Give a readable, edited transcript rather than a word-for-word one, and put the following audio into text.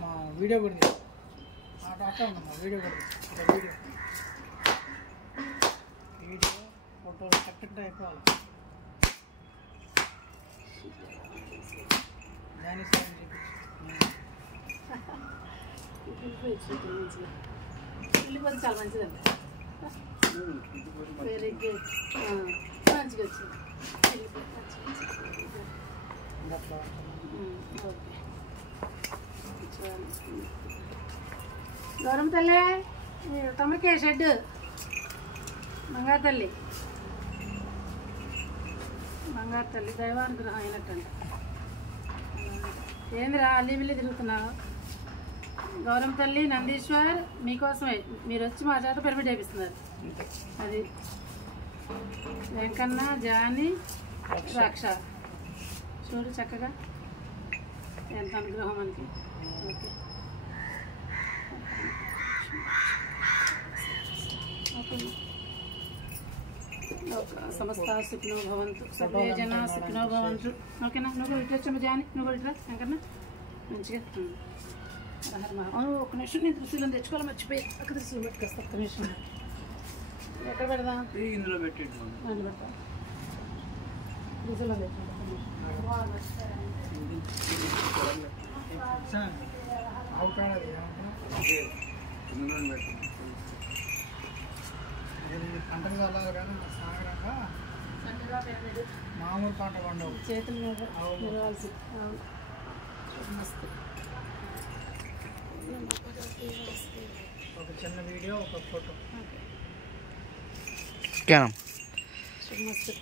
మా వీడియో కూడా ఆట ఉందమ్మా వీడియో కూడా వీడియో ఫోటోలు కరెక్ట్గా అయిపోవాలి. వెళ్ళిపోతే చాలా మంచిదండి. వెరీ గుడ్, మంచిగా వచ్చింది. ఓకే, గౌరమ్మ తల్లి తమకే షెడ్ బంగారు తల్లి దైవానుగ్రహం అయినట్టండి. ఏందిరా అల్లి బిల్లి తిరుగుతున్నావు? గౌరమ్మ తల్లి నందీశ్వర్ మీకోసమే, మీరు వచ్చి మా చేత పెర్మిట్ వేపిస్తున్నారు. అది వెంకన్న జాని రక్ష చూడు చక్కగా ఎంత అనుగ్రహం మనకి. ఓకే, సమస్త సుఖినో భవంతు, సర్వే జనా సుఖినో భవంతు. ఓకేనా? నువ్వు కూడా ఇట్లా వచ్చాము జాని, నువ్వు కూడా ఇట్లా వెంకన్న మంచిగా. ఒక నిమిషం నేను త్రిశూలం తెచ్చుకోవాలి, మర్చిపోయి అక్కడ త్రిశూలం పెట్టుకొస్తా. ఒక్క నిమిషం ఎక్కడ పెడదాం? ఇందులో పెట్టి పెడతా. త్రిశూలం తెచ్చుకుంటా. పంటలు కావాలి కానీ సాగరంగా మామూలు పంట పండవు, చేతుల మీద నిలవాల్సి. ఒక చిన్న వీడియో, ఒక ఫోటో. ఓకేనా? మస్తు.